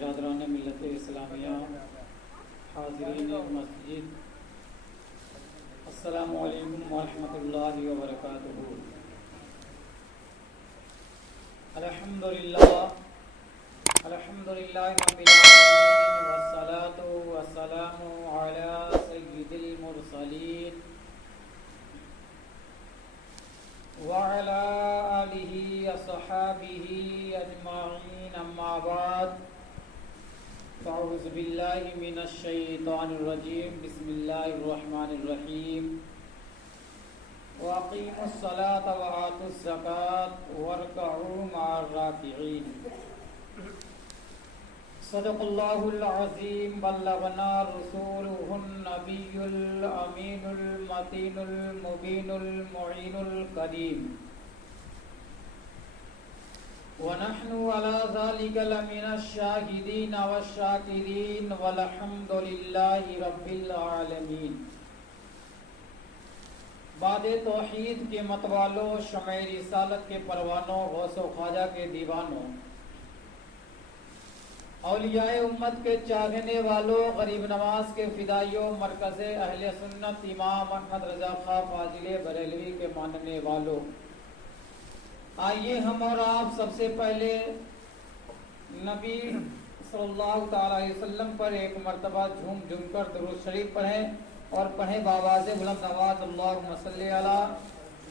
برادران ملت اسلامیہ، حاضرین مسجد، السلام علیکم ورحمۃ اللہ وبرکاتہ۔ الحمدللہ رب العالمین، والصلاة والسلام علی سید المرسلین وعلی آلہ وصحبہ اجمعین، اما بعد، فاعوذ باللہ من الشیطان الرجیم، بسم اللہ الرحمن الرحیم۔ وَأَقِيمُوا الصَّلَاةَ وَآتُوا الزَّكَاةَ وَارْكَعُوا مَعَ الرَّاكِعِينَ۔ صدق اللہ العظیم، بلغنا رسولہ النبی الامین المتین المبین المعین الکریم، ونحن على ذلك لمن الشاهدين والشاكرين، والحمد لله رب العالمين۔ بعد توحید کے متوالوں، شمع رسالت کے پروانوں، غوث و خواجہ کے دیوانوں، اولیاء امت کے چاہنے والوں، غریب نواز کے فدائیوں، مرکز اہل سنت امام احمد رضا خان فاضل بریلوی کے ماننے والوں، آئیے ہم اور آپ سب سے پہلے نبی صلی اللہ تعالی علیہ وسلم پر ایک مرتبہ جھوم جھوم کر درود شریف پڑھیں اور پڑھیں بآواز بلند آواز، اللہم صلی علی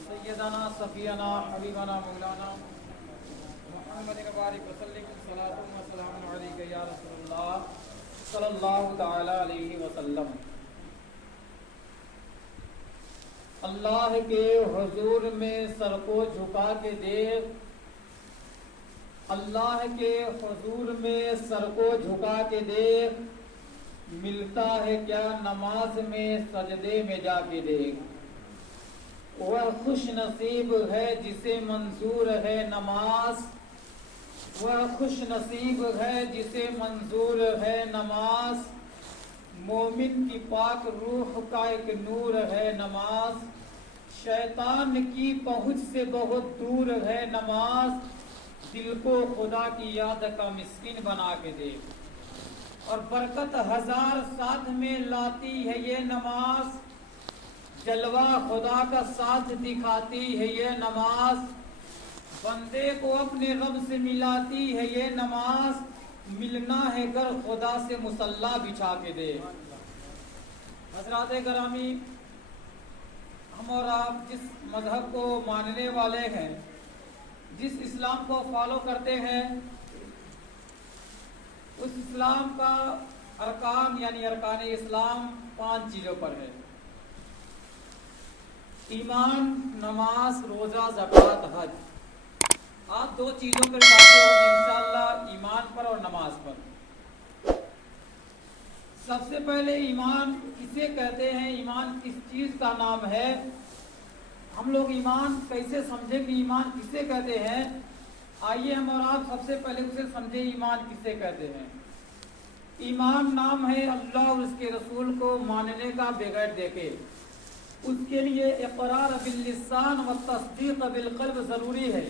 سیدنا صفینا حبیبنا مولانا محمد بارک وسلم، صلاۃ و سلام علیک یا رسول اللہ صلی اللہ تعالی علیہ وسلم۔ اللہ کے حضور میں سر کو جھکا کے دیکھ، اللہ کے حضور میں سر کو جھکا کے دیکھ، ملتا ہے کیا نماز میں سجدے میں جا کے دیکھ۔ وہ خوش نصیب ہے جسے منظور ہے نماز، وہ خوش نصیب ہے جسے منظور ہے نماز، مومن کی پاک روح کا ایک نور ہے نماز، شیطان کی پہنچ سے بہت دور ہے نماز، دل کو خدا کی یاد کا مسکین بنا کے دے، اور برکت ہزار ساتھ میں لاتی ہے یہ نماز، جلوہ خدا کا ساتھ دکھاتی ہے یہ نماز، بندے کو اپنے رب سے ملاتی ہے یہ نماز، ملنا ہے گر خدا سے مصلی بچھا کے دے۔ حضرات گرامی، ہم اور آپ جس مذہب کو ماننے والے ہیں، جس اسلام کو فالو کرتے ہیں، اس اسلام کا ارکان یعنی ارکان اسلام 5 چیزوں پر ہے: ایمان، نماز، روزہ، زکوٰۃ، حج۔ آپ 2 چیزوں پر باتیں ہوگی انشاءاللہ، ایمان پر اور نماز پر۔ سب سے پہلے ایمان کسے کہتے ہیں، ایمان کس چیز کا نام ہے، ہم لوگ ایمان کیسے سمجھیں کہ ایمان کسے کہتے ہیں؟ آئیے ہم اور آپ سب سے پہلے اسے سمجھیں، ایمان کسے کہتے ہیں۔ ایمان نام ہے اللہ اور اس کے رسول کو ماننے کا بغیر دیکھے، اس کے لیے اقرار باللسان و تصدیق بالقلب ضروری ہے،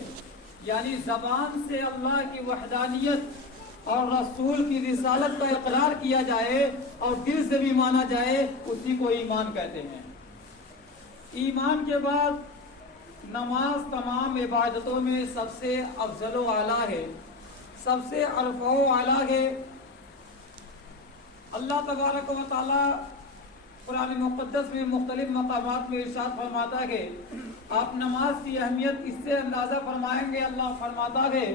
یعنی زبان سے اللہ کی وحدانیت اور رسول کی رسالت کا اقرار کیا جائے اور دل سے بھی مانا جائے، اسی کو ایمان کہتے ہیں۔ ایمان کے بعد نماز تمام عبادتوں میں سب سے افضل و اعلیٰ ہے، سب سے ارفع و اعلیٰ ہے۔ اللہ تبارک و تعالی قرآن مقدس میں مختلف مقامات میں ارشاد فرماتا ہے، آپ نماز کی اہمیت اس سے اندازہ فرمائیں گے۔ اللہ فرماتا ہے،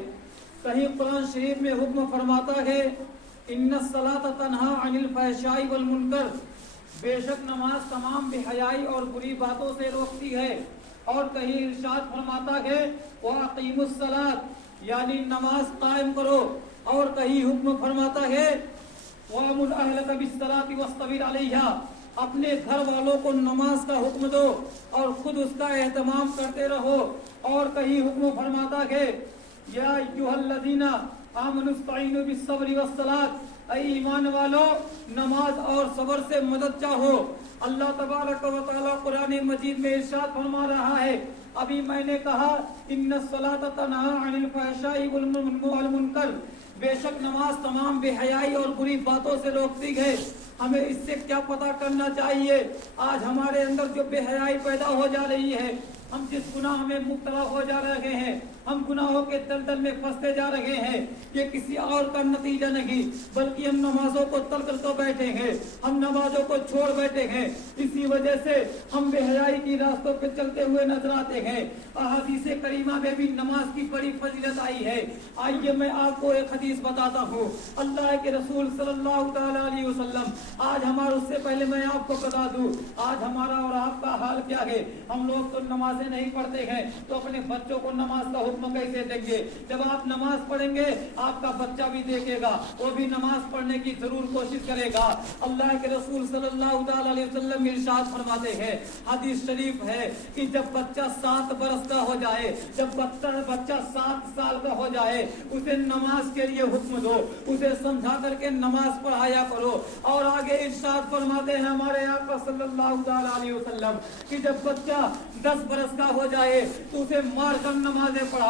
کہیں قرآن شریف میں حکم فرماتا ہے، ان الصلاۃ تنہی عن الفحشاء والمنکر، بے شک نماز تمام بے حیائی اور بری باتوں سے روکتی ہے، اور کہیں ارشاد فرماتا ہے وَأَقِيمُوا الصَّلَاةَ، یعنی نماز قائم کرو، اور کہیں حکم فرماتا ہے وَأْمُرْ أَهْلَكَ بِالصَّلَاةِ وَاصْطَبِرْ عَلَيْهَا، اپنے گھر والوں کو نماز کا حکم دو اور خود اس کا اہتمام کرتے رہو، اور کہیں حکم فرماتا ہے یا ایھا الذین آمنوا استعینوا بالصبر والصلاۃ، اے ایمان والو نماز اور صبر سے مدد چاہو۔ اللہ تبارک و تعالی قرآن مجید میں ارشاد فرما رہا ہے، ابھی میں نے کہا ان الصلاۃ تنہی عن الفحشاء والمنکر، بے شک نماز تمام بے حیائی اور بری باتوں سے روکتی ہے. ہمیں اس سے کیا پتہ کرنا چاہیے؟ آج ہمارے اندر جو بے حیائی پیدا ہو جا رہی ہے، ہم جس گناہ میں مبتلا ہو جا رہے ہیں، ہم گناہوں کے دلدل میں پھنستے جا رہے ہیں، یہ کسی اور کا نتیجہ نہیں بلکہ ہم نمازوں کو ترک کر بیٹھے ہیں، ہم نمازوں کو چھوڑ بیٹھے ہیں. اسی وجہ سے ہم بے حیائی کی راستوں پہ چلتے ہوئے نظر آتے ہیں. احادیث کریمہ میں بھی نماز کی بڑی فضیلت آئی ہے. آئیے میں آپ کو ایک حدیث بتاتا ہوں. اللہ کے رسول صلی اللہ تعالی علیہ وسلم، آج ہمارا، اس سے پہلے میں آپ کو بتا دوں آج ہمارا اور آپ کا حال کیا ہے. ہم لوگ تو نمازیں نہیں پڑھتے ہیں تو اپنے بچوں کو نماز کا حکم کیسے دیں گے؟ جب آپ نماز پڑھیں گے آپ کا بچہ بھی دیکھے گا، وہ بھی نماز پڑھنے کی ضرور کوشش کرے گا. اللہ کے رسول صلی اللہ تعالی علیہ وسلم ارشاد فرماتے ہیں، حدیث شریف ہے کہ جب بچہ 7 برس کا ہو جائے، جب بچہ 7 سال کا ہو جائے، اسے نماز کے لیے حکم دو، اسے سمجھا کر کے نماز پڑھایا کرو. اور آگے ارشاد فرماتے ہیں ہمارے آقا صلی اللہ تعالی علیہ وسلم کہ جب بچہ 10 برس کا ہو جائے تو اسے مار کر نمازیں پڑھاؤ.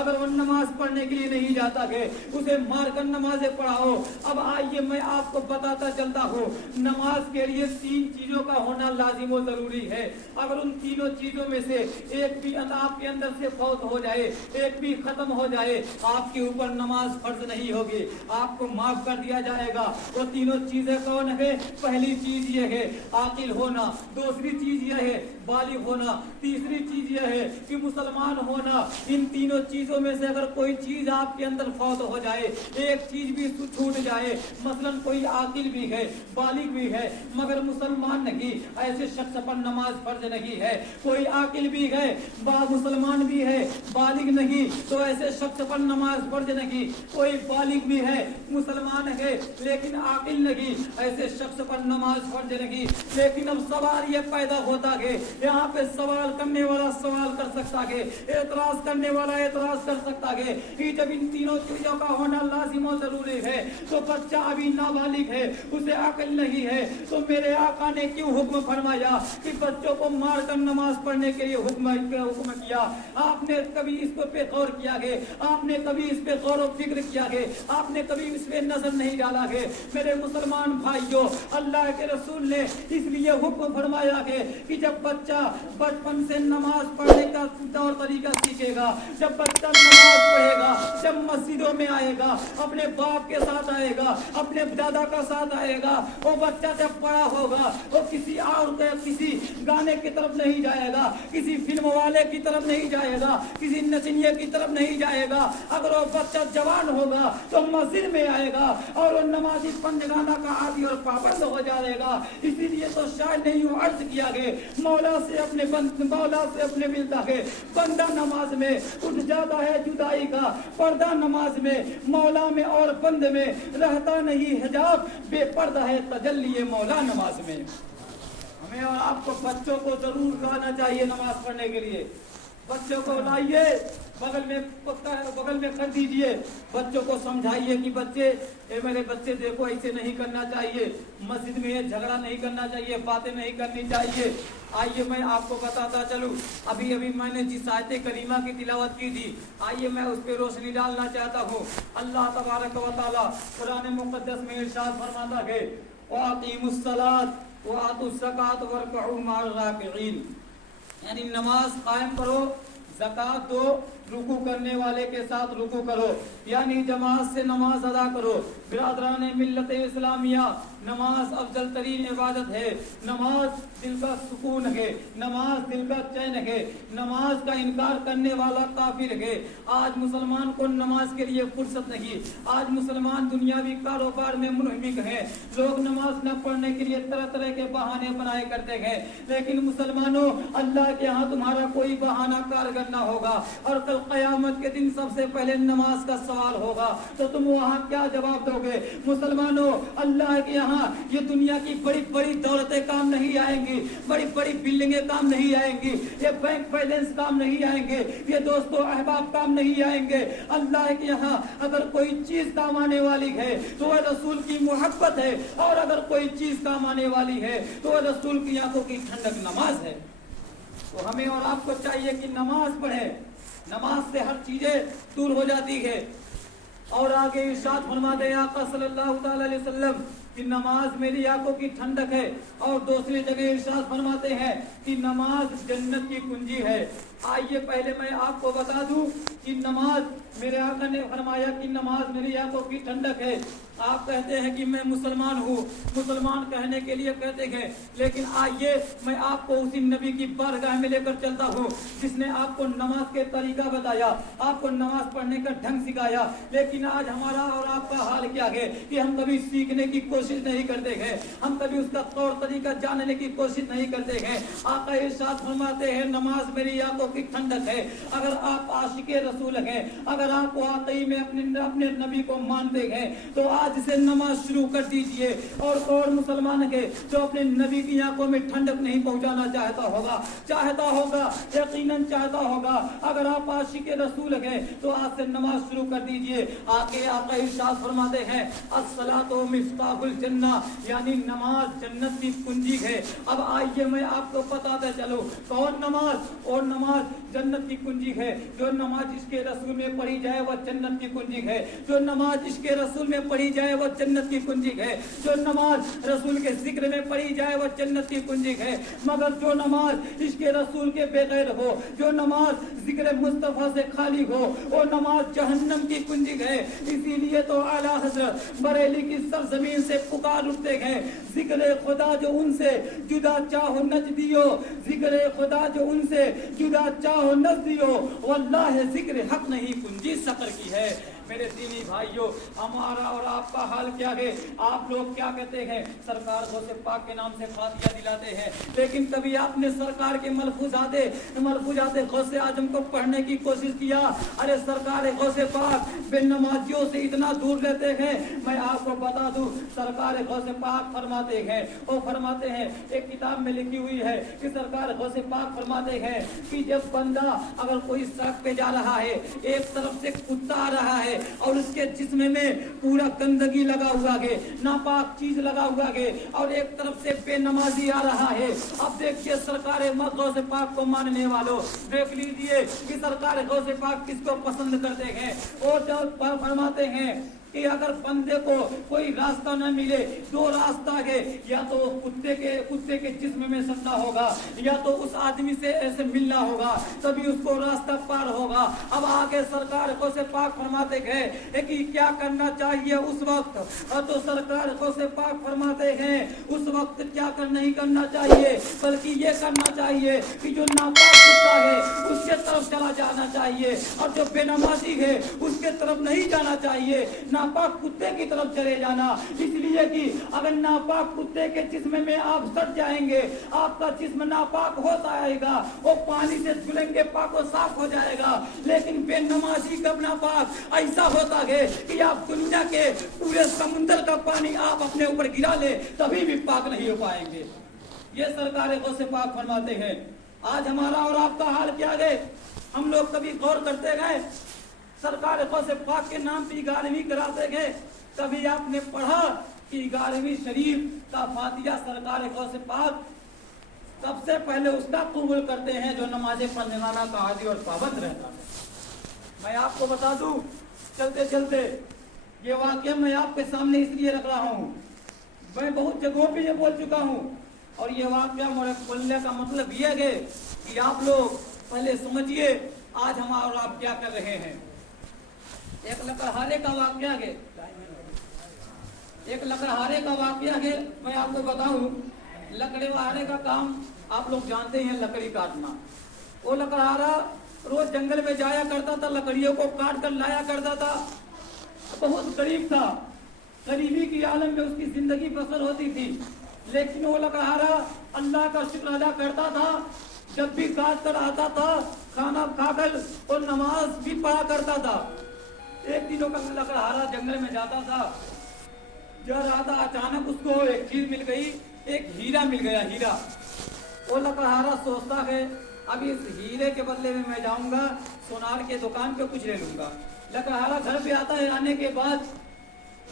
اگر وہ نماز پڑھنے کے لیے نہیں جاتا ہے اسے مار کر نمازیں پڑھاؤ. اب آئیے میں آپ کو بتاتا چلتا ہوں، نماز کے لیے 3 چیزوں کا ہونا لازم و ضروری ہے. اگر ان تینوں چیزوں میں سے ایک بھی آپ کے اندر سے فوت ہو جائے، ایک بھی ختم ہو جائے، آپ کے اوپر نماز فرض نہیں ہوگی، آپ کو معاف کر دیا جائے گا. وہ تینوں چیزیں کون ہے؟ پہلی چیز یہ ہے عاقل ہونا، دوسری چیز یہ ہے بالغ ہونا، تیسری چیز یہ ہے کہ مسلمان ہونا. ان تینوں چیزوں میں سے اگر کوئی چیز آپ کے اندر فوت ہو جائے، ایک چیز بھی چھوٹ جائے، مثلا کوئی عاقل بھی ہے، بالغ بھی ہے مگر مسلمان نہیں، ایسے شخص پر نماز فرض نہیں ہے. کوئی عاقل بھی ہے، مسلمان بھی ہے، بالغ نہیں، تو ایسے شخص پر نماز فرض نہیں. کوئی بالغ بھی ہے، مسلمان ہے لیکن عاقل نہیں، ایسے شخص پر نماز فرض نہیں. لیکن اب سوال یہ پیدا ہوتا ہے، یہاں پہ سوال کرنے والا سوال کر سکتا ہے، اعتراض کرنے والا اعتراض کر سکتا ہے کہ جب ان تینوں چیزوں کا ہونا لازم و ضروری ہے تو بچہ ابھی نابالغ ہے، اسے عقل نہیں ہے، تو میرے آقا نے کیوں حکم فرمایا کہ بچوں کو مار کر نماز پڑھنے کے لیے حکم کیا؟ آپ نے کبھی اس پہ غور کیا ہے؟ آپ نے کبھی اس پہ غور و فکر کیا ہے؟ آپ نے کبھی اس پہ نظر نہیں ڈالا ہے؟ میرے مسلمان بھائیوں، اللہ کے رسول نے اس لیے حکم فرمایا ہے کہ جب بچہ بچپن سے نماز پڑھنے کا طور طریقہ سیکھے گا، جب بچہ نماز پڑھے گا، جب مسجدوں میں آئے گا، اپنے باپ کے ساتھ آئے گا، اپنے دادا کا ساتھ آئے گا، وہ بچہ جب بڑا ہوگا وہ کسی اور کسی گانے کی طرف نہیں جائے گا، کسی فلم والے کی طرف نہیں جائے گا، کسی نچنیے کی طرف نہیں جائے گا. اگر وہ بچہ جوان ہوگا تو مسجد میں آئے گا اور وہ نمازی پنجگانہ کا عادی اور پابند ہو جائے گا. اسی لیے تو شاید نے یوں عرض کیا کہ مولا سے اپنے ملتا ہے بندہ نماز میں اٹھ جاتا ہے جدائی کا پردہ، نماز میں مولا میں اور بند میں رہتا نہیں حجاب، بے پردہ ہے تجلی مولا نماز میں. ہمیں اور آپ کو بچوں کو ضرور لانا چاہیے نماز پڑھنے کے لیے. بچوں کو لائیے، بغل میں کر دیجئے، بچوں کو سمجھائیے کہ بچے، اے میرے بچے دیکھو ایسے نہیں کرنا چاہیے، مسجد میں جھگڑا نہیں کرنا چاہیے، باتیں نہیں کرنی چاہیے. آئیے میں آپ کو بتاتا چلوں، ابھی میں نے جس آیت کریمہ کی تلاوت کی تھی، آئیے میں اس پہ روشنی ڈالنا چاہتا ہوں. اللہ تبارک و تعالی قرآن مقدس میں ارشاد فرماتا ہے وَأَقِیمُوا الصَّلَاةَ وَآتُوا الزَّکَاةَ وَارْکَعُوا مَعَ الرَّاکِعِینَ، یعنی نماز قائم کرو، زکات دو، رکوع کرنے والے کے ساتھ رکوع کرو، یعنی جماعت سے نماز ادا کرو. برادران ملت اسلامیہ، نماز افضل ترین عبادت ہے. نماز دل کا سکون ہے، نماز دل کا چین ہے. نماز کا انکار کرنے والا کافر ہے. آج مسلمان کو نماز کے لیے فرصت نہیں. آج مسلمان دنیاوی کاروبار میں منہمک ہیں. لوگ نماز نہ پڑھنے کے لیے طرح طرح کے بہانے بنائے کرتے ہیں. لیکن مسلمانوں، اللہ کے ہاں تمہارا کوئی بہانہ کارگر نہ ہوگا، اور کل قیامت کے دن سب سے پہلے نماز کا سوال ہوگا تو تم وہاں کیا جواب دو گے؟ مسلمانوں، اللہ کے یہاں یہ دنیا کی بڑی بڑی دولتیں کام نہیں آئیں گی، بڑی بڑی بلڈنگیں کام نہیں آئیں گی، یہ بینک بیلنس کام نہیں آئیں گے، یہ دوستوں احباب کام نہیں آئیں گے. اللہ کے یہاں اگر کوئی چیز کام آنے والی ہے تو وہ رسول کی محبت ہے، اور اگر کوئی چیز کام آنے والی ہے تو وہ رسول کی آنکھوں کی ٹھنڈک نماز ہے. تو ہمیں اور آپ کو چاہیے کہ نماز پڑھیں. نماز سے ہر چیزیں دور ہو جاتی ہے. اور آگے ارشاد فرماتے ہیں آقا صلی اللہ تعالی علیہ وسلم کہ نماز میری آنکھوں کی ٹھنڈک ہے، اور دوسری جگہ ارشاد فرماتے ہیں کہ نماز جنت کی کنجی ہے۔ آئیے پہلے میں آپ کو بتا دوں کہ نماز، میرے آقا نے فرمایا کہ نماز میری آنکھوں کی ٹھنڈک ہے۔ آپ کہتے ہیں کہ میں مسلمان ہوں، مسلمان کہنے کے لیے کہتے ہیں، لیکن آئیے میں آپ کو اسی نبی کی بارگاہ میں لے کر چلتا ہوں جس نے آپ کو نماز کے طریقہ بتایا، آپ کو نماز پڑھنے کا ڈھنگ سکھایا۔ لیکن آج ہمارا اور آپ کا حال کیا ہے کہ ہم کبھی سیکھنے کی کوشش نہیں کرتے ہیں، ہم کبھی اس کا طور طریقہ جاننے کی کوشش نہیں کرتے ہیں۔ آقا ارشاد فرماتے ہیں نماز میری آنکھوں کی ٹھنڈک ہے۔ اگر آپ عاشق رسول ہیں، اگر آپ واقعی میں اپنے نبی کو مانتے ہیں تو آج سے نماز شروع کر دیجئے۔ اور مسلمان ہے جو اپنے نبی کی آنکھوں میں ٹھنڈک نہیں پہنچانا چاہتا ہوگا یقیناً چاہتا ہوگا، اگر آپ عاشق رسول ہیں تو آج سے نماز شروع کر دیجئے۔ آقا ارشاد فرماتے ہیں الصلاۃ مفتاح الجنہ، یعنی نماز جنت کی کنجی ہے۔ اب آئیے میں آپ کو بتاتا چلوں کون نماز، اور نماز جنت کی کنجی ہے۔ جو نماز اس کے رسول میں پڑھی جائے وہ جنت کی کنجی ہے، جو نماز اس کے رسول میں پڑھی جائے وہ جنت کی کنجی ہے، جو نماز رسول کے ذکر میں پڑھی جائے وہ جنت کی کنجی ہے۔ مگر جو نماز اس کے رسول کے بغیر ہو، جو نماز ذکر مصطفیٰ سے خالی ہو، وہ نماز جہنم کی کنجی ہے۔ اسی لیے تو اعلیٰ حضرت بریلی کی سرزمین سے پکار اٹھتے ہیں، ذکر خدا جو ان سے جدا چاہو نجدیو، ذکر خدا جو ان سے جدا چاہو نجدیو، واللہ ذکر حق نہیں کنجی سقر کی ہے۔ میرے دینی بھائیوں، ہمارا اور آپ کا حال کیا ہے؟ آپ لوگ کیا کہتے ہیں؟ سرکار غوث پاک کے نام سے فاتحہ دلاتے ہیں، لیکن کبھی آپ نے سرکار کے ملفوظات غوث اعظم کو پڑھنے کی کوشش کیا؟ ارے سرکار غوث پاک بے نمازیوں سے اتنا دور رہتے ہیں۔ میں آپ کو بتا دوں سرکار غوث پاک فرماتے ہیں ایک کتاب میں لکھی ہوئی ہے کہ سرکار غوث پاک فرماتے ہیں کہ جب بندہ اگر کوئی سڑک پہ جا رہا ہے، ایک طرف سے کتا آ رہا ہے اور اس کے جسم میں پورا گندگی لگا ہوا ہے، ناپاک چیز لگا ہوا ہے، اور ایک طرف سے بے نمازی آ رہا ہے، اب دیکھیے سرکار غوث پاک کو ماننے والوں دیکھ لیجیے کہ سرکار غوث پاک کس کو پسند کرتے ہیں۔ اور جب فرماتے ہیں کہ اگر بندے کو کوئی راستہ نہ ملے، دو راستہ ہے، یا تو کتے کے جسم میں سٹنا ہوگا، یا تو اس آدمی سے ایسے ملنا ہوگا، تبھی اس کو راستہ پار ہوگا۔ اب آگے سرکار غوث پاک فرماتے ہیں کہ کیا کرنا چاہیے اس وقت، اور تو سرکار غوث پاک فرماتے ہیں اس وقت کیا نہیں کرنا چاہیے، بلکہ یہ کرنا چاہیے کہ جو ناپاک کتا ہے اس کے طرف چلا جانا چاہیے، اور جو بے نمازی ہے اس کے طرف نہیں جانا چاہیے، ناپاک کتے کی طرف چلے جانا۔ اس لیے کہ اگر ناپاک کتے کے جسم میں آپ سٹ جائیں گے، آپ کا جسم ناپاک ہوتا آئے گا، وہ پانی سے دھلیں گے، پاک و صاف ہو جائے گا۔ لیکن بے نمازی کا ناپاک ایسا ہوتا ہے کہ آپ دنیا کے پورے سمندر کا پانی آپ اپنے اوپر گرا لے تبھی بھی پاک نہیں ہو پائیں گے۔ یہ سرکار غوث پاک فرماتے ہیں۔ آج ہمارا اور آپ کا حال کیا ہے؟ ہم لوگ کبھی غور کرتے گئے سرکار غوث پاک کے نام پہ 11ویں کراتے گئے؟ کبھی آپ نے پڑھا کہ 11ویں شریف کا فاتحہ سرکار غوث پاک سب سے پہلے اس کا قبول کرتے ہیں جو نماز پڑھنے والا کا عادی اور پابند رہتا ہے؟ میں آپ کو بتا دوں چلتے چلتے یہ واقعہ میں آپ کے سامنے اس لیے رکھ رہا ہوں، میں بہت جگہوں پہ یہ بول چکا ہوں، اور یہ واقعہ میرے بولنے کا مطلب یہ ہے کہ آپ لوگ پہلے سمجھیے آج ہم اور آپ کیا کر رہے ہیں۔ ایک لکڑہارے کا واقعہ ہے، میں آپ کو بتاؤں لکڑہارے کا کام آپ لوگ جانتے ہیں، لکڑی کاٹنا۔ وہ لکڑہارا روز جنگل میں جایا کرتا تھا، لکڑیوں کو کاٹ کر لایا کرتا تھا، بہت غریب تھا، غریبی کی عالم میں اس کی زندگی بسر ہوتی تھی، لیکن وہ لکڑہارا اللہ کا شکر ادا کرتا تھا، جب بھی کاٹ کر آتا تھا کھانا کھا کر اور نماز بھی پڑھا کرتا تھا۔ ایک دنوں کا لکڑہارا جنگل میں جاتا تھا، جا رہا تھا، اچانک اس کو ایک چیز مل گئی، ایک ہیرا مل گیا، ہیرا۔ وہ لکڑہارا سوچتا ہے اب اس ہیرے کے بدلے میں جاؤں گا سونار کے دکان پہ کچھ لے لوں گا۔ لکڑہارا گھر پہ آتا ہے، آنے کے بعد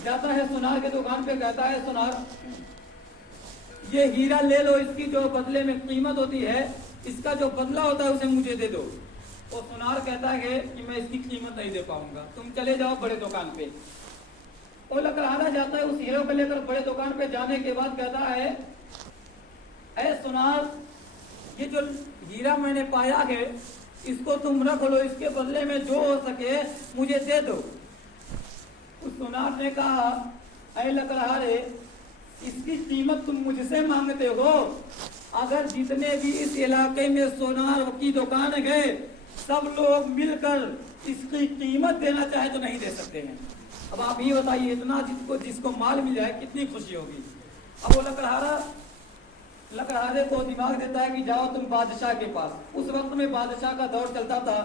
جاتا ہے سونار کے دکان پہ، کہتا ہے سونار یہ ہیرا لے لو، اس کی جو بدلے میں قیمت ہوتی ہے، اس کا جو بدلہ ہوتا ہے اسے مجھے دے دو۔ وہ سونار کہتا ہے کہ میں اس کی قیمت نہیں دے پاؤں گا، تم چلے جاؤ بڑے دکان پہ۔ وہ لکڑہارا جاتا ہے اس ہیرے کو لے کر بڑے دکان پہ، جانے کے بعد کہتا ہے اے سونار، یہ جو ہیرا میں نے پایا ہے اس کو تم رکھ لو، اس کے بدلے میں جو ہو سکے مجھے دے دو۔ اس سونار نے کہا اے لکڑہارے، اس کی قیمت تم مجھ سے مانگتے ہو؟ اگر جتنے بھی اس علاقے میں سونار کی دکان گئے سب لوگ مل کر اس کی قیمت دینا چاہے تو نہیں دے سکتے ہیں۔ اب آپ یہ بتائیے اتنا جس کو مال مل جائے کتنی خوشی ہوگی۔ اب وہ لکڑہارے کو دماغ دیتا ہے کہ جاؤ تم بادشاہ کے پاس۔ اس وقت میں بادشاہ کا دور چلتا تھا،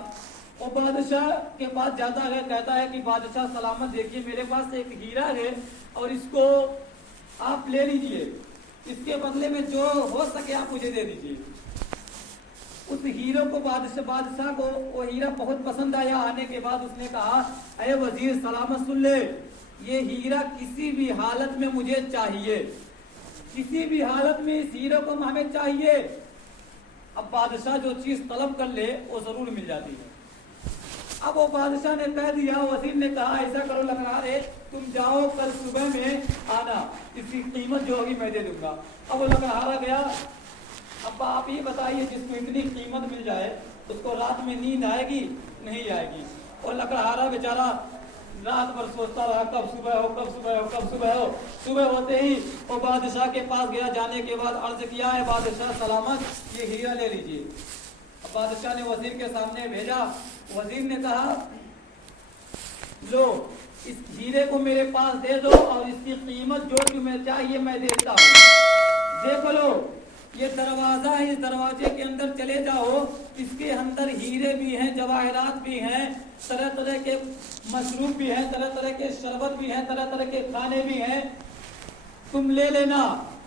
وہ بادشاہ کے پاس جاتا ہے، کہتا ہے کہ بادشاہ سلامت، دیکھیے میرے پاس ایک ہیرا ہے اور اس کو آپ لے لیجئے، اس کے بدلے میں جو ہو سکے آپ مجھے دے دیجئے۔ اس ہیرے کو بادشاہ کو وہ ہیرا بہت پسند آیا۔ آنے کے بعد اس نے کہا اے وزیر سلامت سن لے، یہ ہیرا کسی بھی حالت میں مجھے چاہیے، کسی بھی حالت میں اس ہیرے کو ہمیں چاہیے۔ اب بادشاہ جو چیز طلب کر لے وہ ضرور مل جاتی ہے۔ اب وہ بادشاہ نے کہہ دیا، وزیر نے کہا ایسا کرو لکڑہارے، تم جاؤ کل صبح میں آنا، اس کی قیمت جو ہوگی میں دے دوں گا۔ اب وہ لکڑہارا گیا۔ اب آپ یہ بتائیے جس کو اتنی قیمت مل جائے اس کو رات میں نیند آئے گی؟ نہیں آئے گی۔ اور لکڑہارا بیچارہ رات بھر سوچتا رہا کب صبح ہو، کب صبح ہو، کب صبح ہو۔ صبح ہوتے ہی وہ بادشاہ کے پاس گیا، جانے کے بعد عرض کیا ہے بادشاہ سلامت یہ ہیرا لے لیجیے۔ اب بادشاہ نے وزیر کے سامنے بھیجا۔ وزیر نے کہا لو اس ہیرے کو میرے پاس دے دو اور اس کی قیمت جو تمہیں چاہیے میں دیتا ہوں۔ دیکھ لو یہ دروازہ ہے، اس دروازے کے اندر چلے جاؤ، اس کے اندر ہیرے بھی ہیں، جواہرات بھی ہیں، طرح طرح کے مشروب بھی ہیں، طرح طرح کے شربت بھی ہیں، طرح طرح کے کھانے بھی ہیں، تم لے لینا،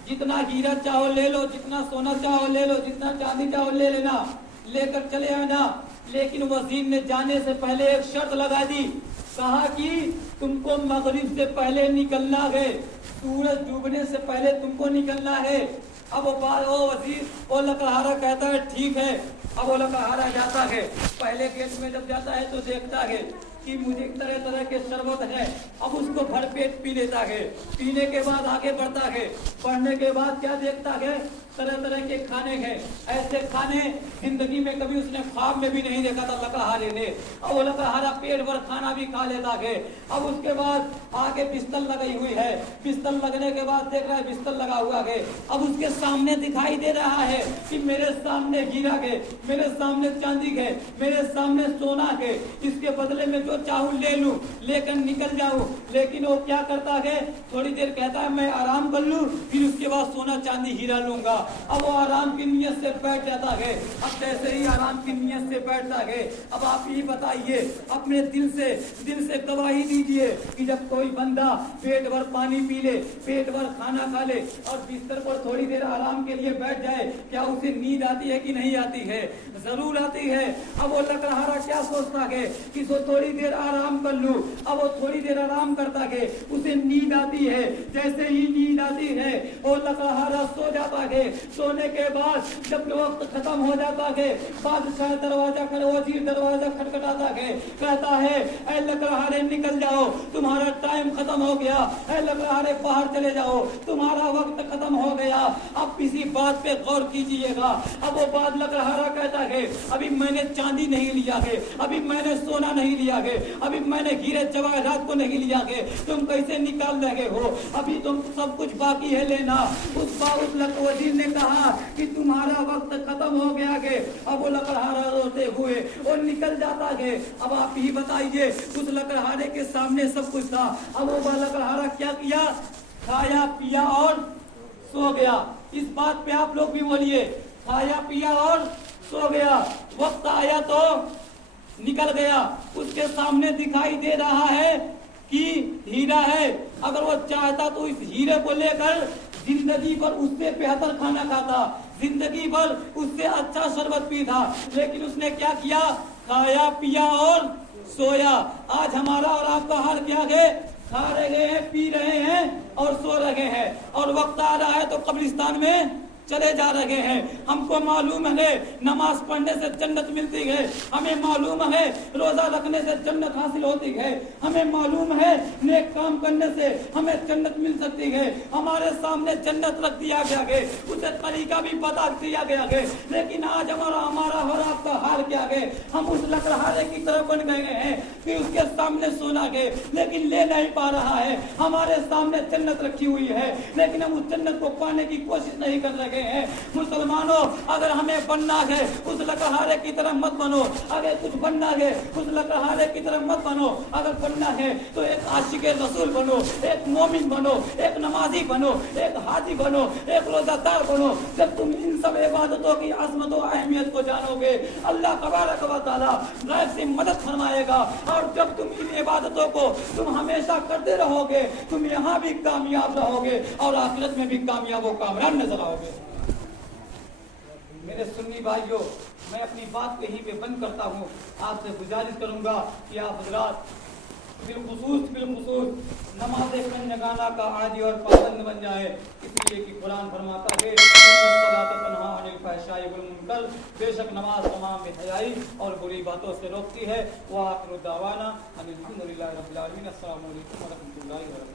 جتنا ہیرا چاہو لے لو، جتنا سونا چاہو لے لو، جتنا چاندی چاہو لے لینا، لے کر چلے آنا۔ لیکن وزیر نے جانے سے پہلے ایک شرط لگا دی، کہا کہ تم کو مغرب سے پہلے نکلنا ہے، سورج ڈوبنے سے پہلے تم کو نکلنا ہے۔ اب وہ وزیر وہ لکڑہارا کہتا ہے ٹھیک ہے۔ اب وہ لکڑہارا جاتا ہے، پہلے گیٹ میں جب جاتا ہے تو دیکھتا ہے کہ مجھے طرح طرح کے شربت ہے، اب اس کو بھر پیٹ پی لیتا ہے۔ پینے کے بعد آگے بڑھتا ہے، بڑھنے کے بعد کیا دیکھتا ہے؟ طرح طرح کے کھانے ہیں، ایسے کھانے زندگی میں کبھی اس نے خواب میں بھی نہیں دیکھا تھا لکڑہارے نے۔ اب وہ لکڑہارا پیٹ بھر کھانا بھی کھا لیتا ہے۔ اب اس کے بعد آگے بستر لگی ہوئی ہے، بستر لگنے کے بعد دیکھ رہا ہے بستر لگا ہوا ہے۔ اب اس کے سامنے دکھائی دے رہا ہے کہ میرے سامنے ہیرا ہے، میرے سامنے چاندی ہے، میرے سامنے سونا ہے، اس کے بدلے میں جو چاہوں لے لوں، لے کر نکل جاؤں۔ لیکن وہ کیا کرتا ہے؟ تھوڑی دیر کہتا ہے میں آرام کر لوں، پھر اس کے بعد سونا چاندی ہیرا لوں گا۔ اب وہ آرام کی نیت سے بیٹھ جاتا ہے۔ اب جیسے ہی آرام کی نیت سے بیٹھتا ہے، اب آپ یہ بتائیے اپنے دل سے گواہی دیجئے کہ جب کوئی بندہ پیٹ بھر پانی پی لے، پیٹ بھر کھانا کھا لے اور بستر پر تھوڑی دیر آرام کے لیے بیٹھ جائے، کیا اسے نیند آتی ہے کہ نہیں آتی ہے؟ ضرور آتی ہے۔ اب وہ لکڑہارا کیا سوچتا ہے کہ سو تھوڑی دیر آرام کر لوں۔ اب وہ تھوڑی دیر آرام کرتا ہے، اسے نیند آتی ہے۔ جیسے ہی نیند آتی ہے وہ لکڑہارا سو جاتا ہے۔ سونے کے بعد جب وقت ختم ہو جاتا ہے، بادشاہ وزیر دروازہ کھٹکھٹاتا ہے، کہتا ہے اے لکڑہارے نکل جاؤ، تمہارا ٹائم ختم ہو گیا، اے لکڑہارے باہر چلے جاؤ، تمہارا وقت ختم ہو گیا۔ اب کسی بات پہ غور کیجئے گا۔ اب وہ بات لکڑہارا کہتا ہے ابھی میں نے چاندی نہیں لیا ہے، ابھی میں نے سونا نہیں لیا ہے، ابھی میں نے ہیرے جواہرات کو نہیں لیا ہے، تم کیسے نکال رہے ہو؟ ابھی تم سب کچھ باقی ہے لینا۔ اس وزیر نے کہا کہ تمہارا وقت ختم ہو گیا ہے۔ اب وہ لکڑہارا روتے ہوئے اور نکل جاتا ہے۔ اب آپ ہی بتائیے اس لکڑہارے کے سامنے سب کچھ تھا، اب وہ لکڑہارا کیا کیا؟ کھایا پیا اور سو گیا۔ اس بات پہ آپ لوگ بھی بولیے، کھایا پیا اور سو گیا۔ وقت آیا تو نکل گیا، اس کے سامنے دکھائی دے رہا ہے کہ ہیرا ہے۔ اگر وہ چاہتا تو اس ہیرے کو لے کر زندگی بھر اس سے بہتر کھانا کھاتا، زندگی بھر اس سے اچھا شربت پیتا، لیکن اس نے کیا کیا؟ کھایا پیا اور سویا۔ آج ہمارا اور آپ کا حال کیا ہے؟ کھا رہے ہیں، پی رہے ہیں اور سو رہے ہیں، اور وقت آ رہا ہے تو قبرستان میں چلے جا رہے ہیں. ہم کو معلوم ہے نماز پڑھنے سے جنت ملتی ہے, ہمیں معلوم ہے روزہ رکھنے سے جنت حاصل ہوتی ہے, ہمیں معلوم ہے نیک کام کرنے سے ہمیں جنت مل سکتی ہے. ہمارے سامنے جنت رکھ دیا گیا ہے, اسے طریقہ بھی بتا دیا گیا ہے, لیکن آج ہمارا اور آپ کا حال کیا ہے؟ ہم اس لکڑہارے کی طرح بن گئے ہیں کہ اس کے سامنے سونا ہے لیکن لے نہیں پا رہا ہے. ہمارے سامنے جنت رکھی ہوئی ہے لیکن ہم اس جنت کو پانے کی کوشش نہیں کر رہے ہیں. مسلمانوں, اگر ہمیں بننا ہے اس لکڑہارے کی طرح مت بنو. اگر کچھ بننا ہے اس لکڑہارے کی طرح مت بنو. اگر بننا ہے تو ایک عاشق رسول بنو, ایک مومن بنو, ایک نمازی بنو, ایک حاجی بنو, ایک روزہ دار بنو. جب تم ان سب عبادتوں کی عظمت و اہمیت کو جانو گے, اللہ تبارک و تعالیٰ غیب سے مدد فرمائے گا. اور جب تم ان عبادتوں کو تم ہمیشہ کرتے رہو گے, تم یہاں بھی کامیاب رہو گے اور آخرت میں بھی کامیاب و کامران نظر آؤ گے. میرے سنی بھائیوں, میں اپنی بات کو یہیں پہ بند کرتا ہوں. آپ سے گزارش کروں گا کہ آپ حضرات بالخصوص نماز کنجگانہ کا عادی اور پابند بن جائے, اس لیے کہ قرآن فرماتا ہے تنہا عن الفحشاء والمنکر, بے شک نماز تمام بے حیائی اور بری باتوں سے روکتی ہے. وآخر دعوانا ان الحمد للہ رب العالمین. السلام علیکم ورحمۃ اللہ وبرکاتہ.